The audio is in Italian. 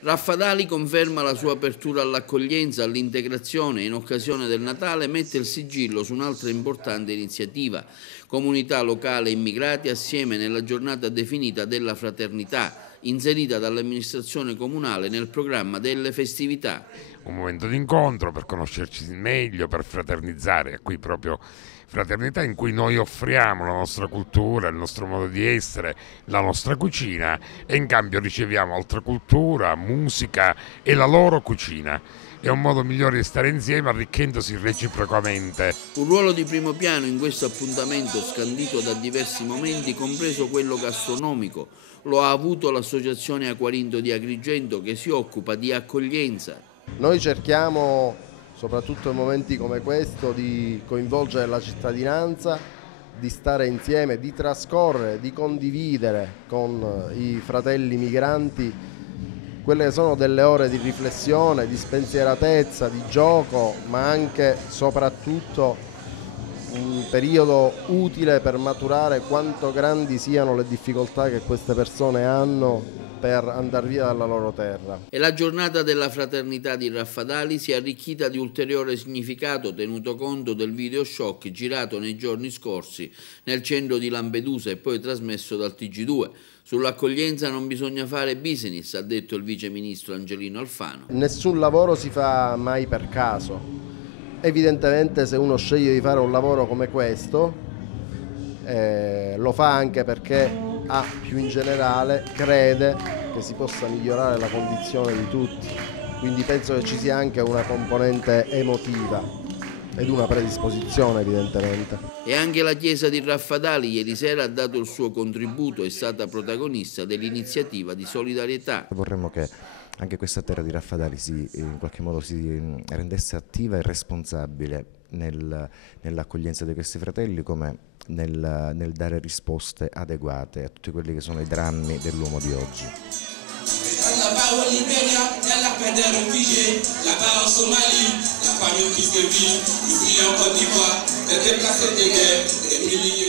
Raffadali conferma la sua apertura all'accoglienza, all'integrazione e in occasione del Natale mette il sigillo su un'altra importante iniziativa. Comunità locale e immigrati assieme nella giornata definita della fraternità, inserita dall'amministrazione comunale nel programma delle festività. Un momento di incontro per conoscerci meglio, per fraternizzare, e qui proprio fraternità in cui noi offriamo la nostra cultura, il nostro modo di essere, la nostra cucina e in cambio riceviamo altra cultura, musica e la loro cucina. È un modo migliore di stare insieme arricchendosi reciprocamente. Un ruolo di primo piano in questo appuntamento scandito da diversi momenti, compreso quello gastronomico, lo ha avuto l'associazione Acquarinto di Agrigento che si occupa di accoglienza. Noi cerchiamo, soprattutto in momenti come questo, di coinvolgere la cittadinanza, di stare insieme, di trascorrere, di condividere con i fratelli migranti quelle che sono delle ore di riflessione, di spensieratezza, di gioco, ma anche soprattutto un periodo utile per maturare quanto grandi siano le difficoltà che queste persone hanno per andare via dalla loro terra. E la giornata della fraternità di Raffadali si è arricchita di ulteriore significato tenuto conto del video shock girato nei giorni scorsi nel centro di Lampedusa e poi trasmesso dal TG2. Sull'accoglienza non bisogna fare business, ha detto il vice ministro Angelino Alfano. Nessun lavoro si fa mai per caso. Evidentemente se uno sceglie di fare un lavoro come questo, lo fa anche perché più in generale crede che si possa migliorare la condizione di tutti. Quindi penso che ci sia anche una componente emotiva ed una predisposizione evidentemente. E anche la chiesa di Raffadali ieri sera ha dato il suo contributo, è stata protagonista dell'iniziativa di solidarietà. Vorremmo che anche questa terra di Raffadali in qualche modo si rendesse attiva e responsabile nell'accoglienza di questi fratelli, come nel dare risposte adeguate a tutti quelli che sono i drammi dell'uomo di oggi. Là-bas au Libéria, il y a la paix des réfugiés. Là-bas en Somalie, la famille qui se vit. Ici en Côte d'Ivoire, des déplacés de guerre, des milliers.